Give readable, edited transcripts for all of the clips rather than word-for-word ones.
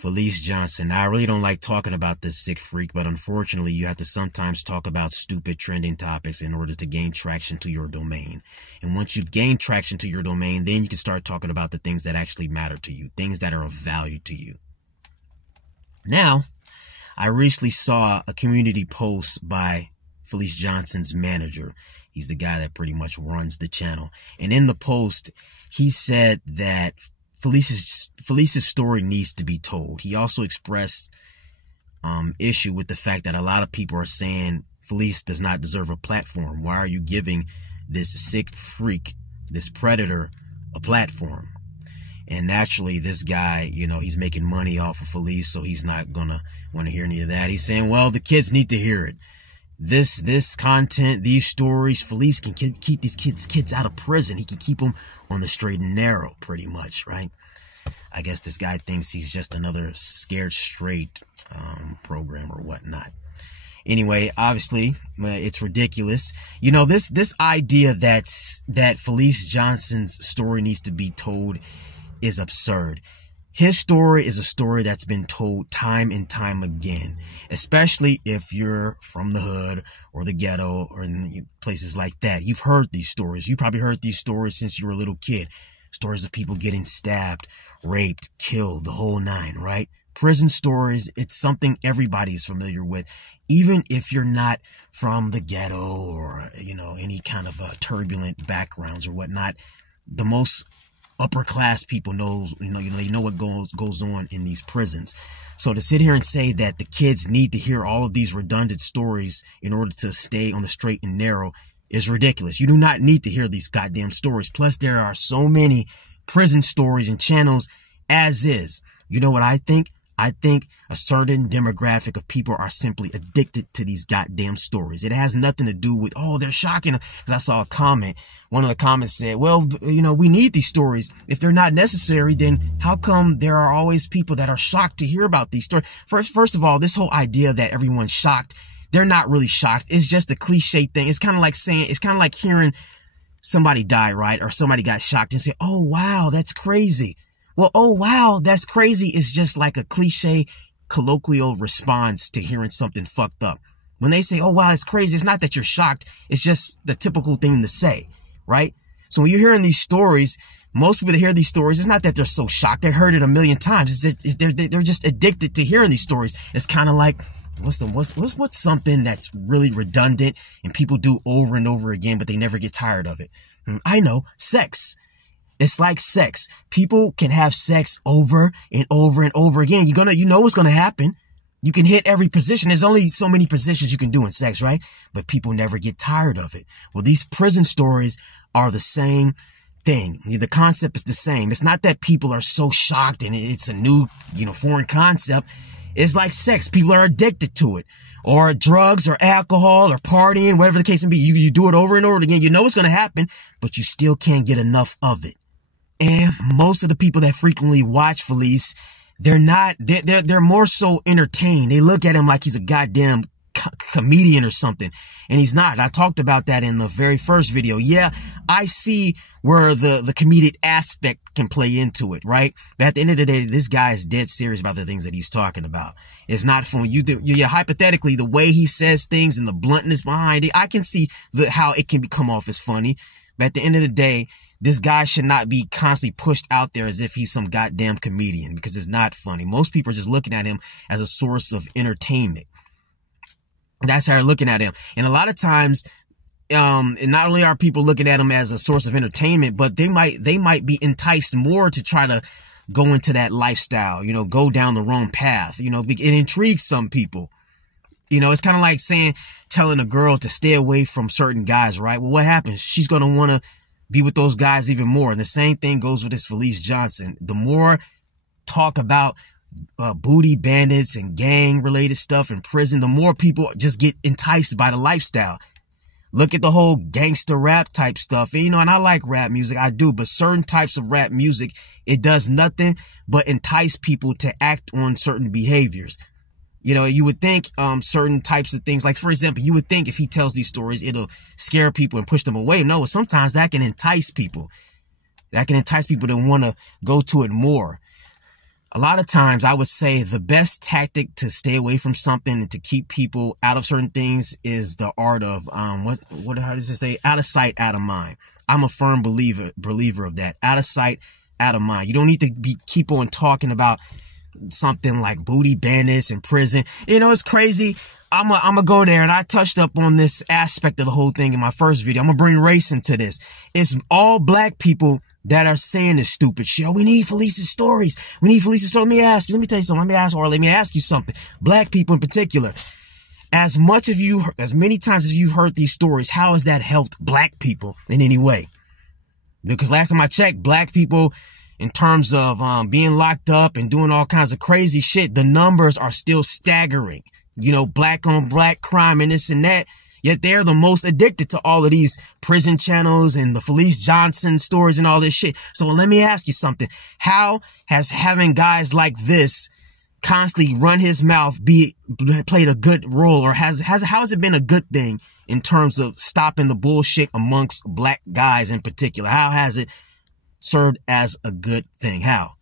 Fleece Johnson. Now, I really don't like talking about this sick freak, but unfortunately, you have to sometimes talk about stupid trending topics in order to gain traction to your domain. And once you've gained traction to your domain, then you can start talking about the things that actually matter to you, things that are of value to you. Now, I recently saw a community post by Fleece Johnson's manager. He's the guy that pretty much runs the channel. And in the post, he said that Fleece's story needs to be told. He also expressed issue with the fact that a lot of people are saying Fleece does not deserve a platform. Why are you giving this sick freak, this predator, a platform? And naturally, this guy, you know, he's making money off of Fleece, so he's not gonna want to hear any of that. He's saying, well, the kids need to hear it. This content, these stories, Fleece can keep these kids out of prison. He can keep them on the straight and narrow, pretty much, right? I guess this guy thinks he's just another scared straight program or whatnot. Anyway, obviously, it's ridiculous. You know, this idea that Fleece Johnson's story needs to be told is absurd. His story is a story that's been told time and time again, especially if you're from the hood or the ghetto or in places like that. You've heard these stories. You probably heard these stories since you were a little kid. Stories of people getting stabbed, raped, killed, the whole nine, right? Prison stories, it's something everybody's familiar with, even if you're not from the ghetto or, you know, any kind of turbulent backgrounds or whatnot. The most upper class people knows, you know what goes on in these prisons. So to sit here and say that the kids need to hear all of these redundant stories in order to stay on the straight and narrow is ridiculous. You do not need to hear these goddamn stories. Plus, there are so many prison stories and channels as is. You know what I think? I think a certain demographic of people are simply addicted to these goddamn stories. It has nothing to do with, oh, they're shocking. Because I saw a comment. One of the comments said, well, you know, we need these stories. If they're not necessary, then how come there are always people that are shocked to hear about these stories? First of all, this whole idea that everyone's shocked, they're not really shocked. It's just a cliche thing. It's kind of like hearing somebody die, right? Or somebody got shocked and say, oh, wow, that's crazy. Well, oh, wow, that's crazy is just like a cliche colloquial response to hearing something fucked up. When they say, oh, wow, it's crazy, it's not that you're shocked. It's just the typical thing to say, right? So when you're hearing these stories, most people that hear these stories, it's not that they're so shocked. They heard it a million times. They're just addicted to hearing these stories. It's kind of like, what's something that's really redundant and people do over and over again, but they never get tired of it? I know, sex. It's like sex. People can have sex over and over and over again. You know what's going to happen. You can hit every position. There's only so many positions you can do in sex, right? But people never get tired of it. Well, these prison stories are the same thing. The concept is the same. It's not that people are so shocked and it's a new, foreign concept. It's like sex. People are addicted to it. Or drugs or alcohol or partying, whatever the case may be. You do it over and over again. You know what's going to happen, but you still can't get enough of it. And most of the people that frequently watch Fleece, they're more so entertained. They look at him like he's a goddamn comedian or something. And he's not. I talked about that in the very first video. Yeah, I see where the comedic aspect can play into it, right? But at the end of the day, this guy is dead serious about the things that he's talking about. It's not fun. Hypothetically, the way he says things and the bluntness behind it, I can see how it can come off as funny. But at the end of the day, this guy should not be constantly pushed out there as if he's some goddamn comedian, because it's not funny. Most people are just looking at him as a source of entertainment. That's how they're looking at him. And a lot of times, and not only are people looking at him as a source of entertainment, but they might be enticed more to try to go into that lifestyle, go down the wrong path. It intrigues some people. It's kind of like telling a girl to stay away from certain guys, right? Well, what happens? She's going to want to be with those guys even more. And the same thing goes with this Fleece Johnson. The more talk about booty bandits and gang related stuff in prison, the more people just get enticed by the lifestyle. Look at the whole gangster rap type stuff. And, and I like rap music. I do. But certain types of rap music, it does nothing but entice people to act on certain behaviors. You would think certain types of things, like, for example, you would think if he tells these stories, it'll scare people and push them away. No, sometimes that can entice people. That can entice people to want to go to it more. a lot of times I would say the best tactic to stay away from something and to keep people out of certain things is the art of, how does it say? Out of sight, out of mind. I'm a firm believer of that. Out of sight, out of mind. You don't need to keep on talking about something like booty bandits in prison. You know, it's crazy. I'm gonna go there, and I touched up on this aspect of the whole thing in my first video. I'm gonna bring race into this. It's all black people that are saying this stupid shit. Oh, we need Fleece's stories. We need Fleece's stories. Let me ask you. Let me tell you something. Let me ask you something. Black people in particular. As many times as you've heard these stories, how has that helped black people in any way? Because last time I checked, black people, in terms of being locked up and doing all kinds of crazy shit, the numbers are still staggering. You know, black on black crime and this and that. Yet they're the most addicted to all of these prison channels and the Fleece Johnson stories and all this shit. So let me ask you something. How has having guys like this constantly run his mouth played a good role, or how has it been a good thing in terms of stopping the bullshit amongst black guys in particular? How has it served as a good thing? How?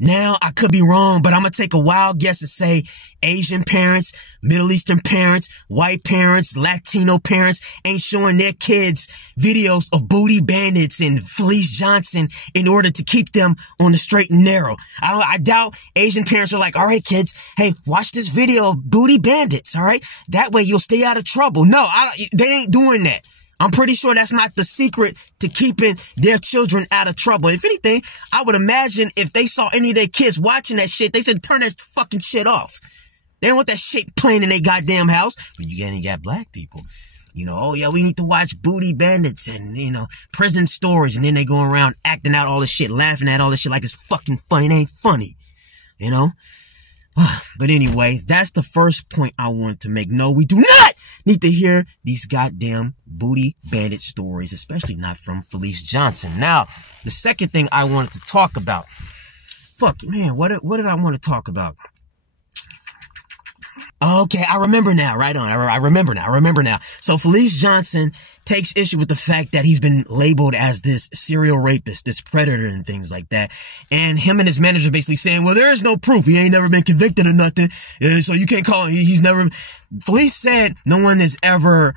Now, I could be wrong, but I'm going to take a wild guess to say Asian parents, Middle Eastern parents, white parents, Latino parents ain't showing their kids videos of booty bandits and Fleece Johnson in order to keep them on the straight and narrow. I doubt Asian parents are like, all right, kids, hey, watch this video of booty bandits, all right? That way you'll stay out of trouble. No, they ain't doing that. I'm pretty sure that's not the secret to keeping their children out of trouble. If anything, I would imagine if they saw any of their kids watching that shit, they said, turn that fucking shit off. They don't want that shit playing in their goddamn house. But you got black people. You know, oh yeah, we need to watch booty bandits and, you know, prison stories. And then they go around acting out all this shit, laughing at all this shit like it's fucking funny. It ain't funny, you know? But anyway, that's the first point I wanted to make. No, we do not need to hear these goddamn booty bandit stories, especially not from Fleece Johnson. Now, the second thing I wanted to talk about. Fuck, man, what did I want to talk about? Okay, I remember now. Right on. I remember now. So Fleece Johnson takes issue with the fact that he's been labeled as this serial rapist, this predator and things like that. And him and his manager basically saying, well, there is no proof. He ain't never been convicted of nothing. So you can't call him. He's never. Fleece said no one has ever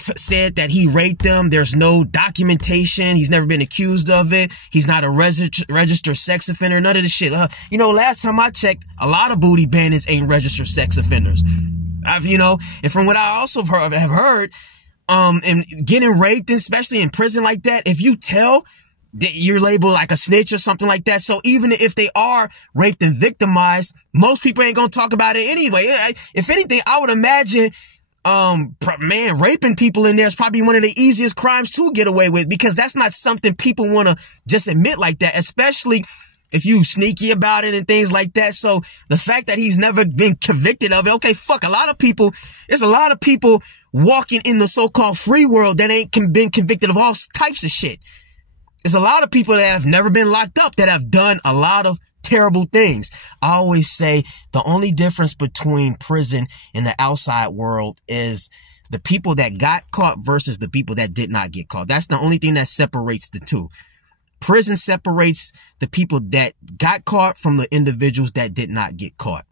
said that he raped them. There's no documentation. He's never been accused of it. He's not a registered sex offender. None of this shit. You know, last time I checked, a lot of booty bandits ain't registered sex offenders. And from what I also have heard, and getting raped, especially in prison like that, if you tell that you're labeled like a snitch or something like that. So even if they are raped and victimized, most people ain't gonna talk about it anyway. If anything, I would imagine man, raping people in there is probably one of the easiest crimes to get away with, because that's not something people want to just admit like that, especially if you sneaky about it and things like that. So the fact that he's never been convicted of it, okay, fuck, there's a lot of people walking in the so-called free world that ain't been convicted of all types of shit. There's a lot of people that have never been locked up that have done a lot of terrible things. I always say the only difference between prison and the outside world is the people that got caught versus the people that did not get caught. That's the only thing that separates the two. Prison separates the people that got caught from the individuals that did not get caught.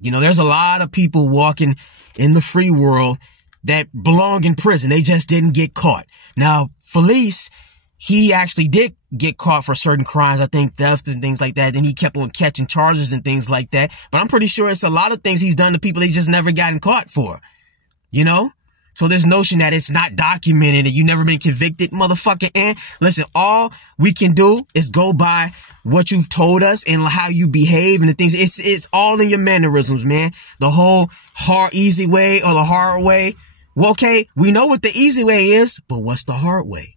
You know, there's a lot of people walking in the free world that belong in prison. They just didn't get caught. Now, Fleece, he actually did get caught for certain crimes, I think theft and things like that. Then he kept on catching charges and things like that. But I'm pretty sure it's a lot of things he's done to people he just never gotten caught for. You know? So this notion that it's not documented and you never been convicted, motherfucker. And listen, all we can do is go by what you've told us and how you behave and the things. It's all in your mannerisms, man. The whole easy way or the hard way. Well, okay, we know what the easy way is, but what's the hard way?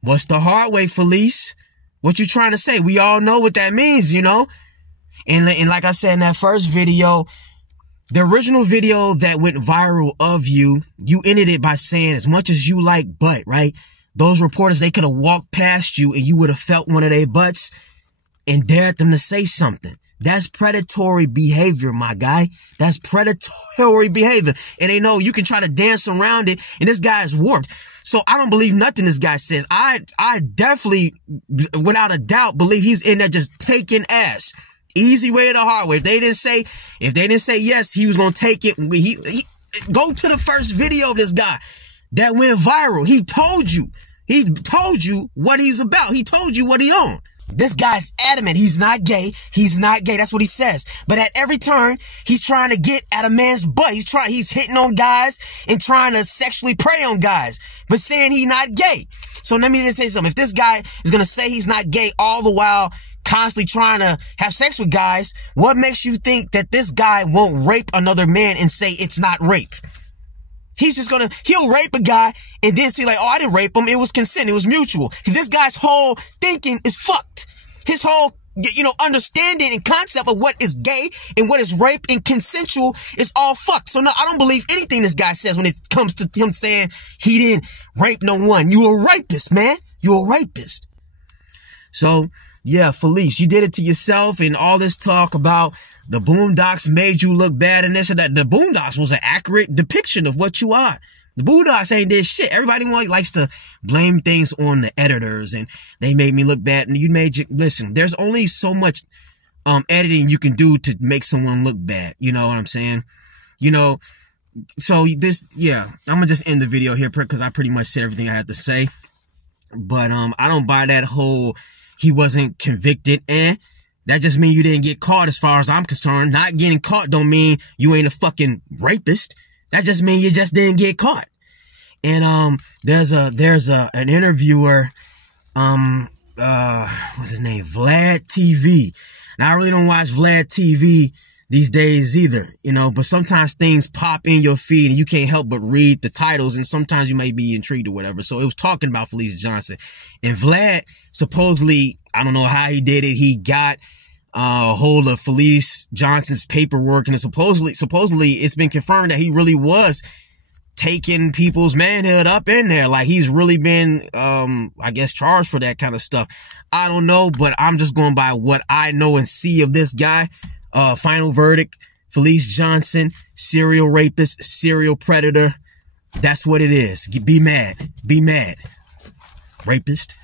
What's the hard way, Fleece? What you trying to say? We all know what that means, you know? And like I said in that first video, the original video that went viral of you ended it by saying, as much as you like butt, right? Those reporters, they could have walked past you and you would have felt one of their butts and dared them to say something. That's predatory behavior, my guy. That's predatory behavior. And they know you can try to dance around it, and this guy is warped. So I don't believe nothing this guy says. I definitely, without a doubt, believe he's in there just taking ass. Easy way or the hard way. If they didn't say yes, he was gonna take it. He go to the first video of this guy that went viral. He told you what he's about. He told you what he on. This guy's adamant he's not gay. He's not gay. That's what he says. But at every turn, he's trying to get at a man's butt. He's hitting on guys and trying to sexually prey on guys, but saying he's not gay. So let me just say something. If this guy is going to say he's not gay all the while constantly trying to have sex with guys, what makes you think that this guy won't rape another man and say it's not rape? He'll rape a guy and then say like, oh, I didn't rape him. It was consent. It was mutual. This guy's whole thinking is fucked. His whole, understanding and concept of what is gay and what is rape and consensual is all fucked. So no, I don't believe anything this guy says when it comes to him saying he didn't rape no one. You a rapist, man. You a rapist. So yeah, Fleece, you did it to yourself, and all this talk about the Boondocks made you look bad and this and that. The Boondocks was an accurate depiction of what you are. The Boondocks ain't did shit. Everybody likes to blame things on the editors, and they made me look bad. And listen, there's only so much editing you can do to make someone look bad. You know what I'm saying? So I'm gonna just end the video here because I pretty much said everything I had to say. But I don't buy that whole he wasn't convicted and that just means you didn't get caught as far as I'm concerned. Not getting caught don't mean you ain't a fucking rapist. That just means you just didn't get caught. And there's an interviewer, what's his name? Vlad TV. Now I really don't watch Vlad TV these days either, but sometimes things pop in your feed and you can't help but read the titles, and sometimes you may be intrigued or whatever. So it was talking about Fleece Johnson, and Vlad supposedly, I don't know how he did it, he got a hold of Fleece Johnson's paperwork, and supposedly it's been confirmed that he really was taking people's manhood up in there. Like he's really been, I guess, charged for that kind of stuff. I don't know, but I'm just going by what I know and see of this guy. Final verdict, Fleece Johnson, serial rapist, serial predator. That's what it is. Be mad. Be mad. Rapist.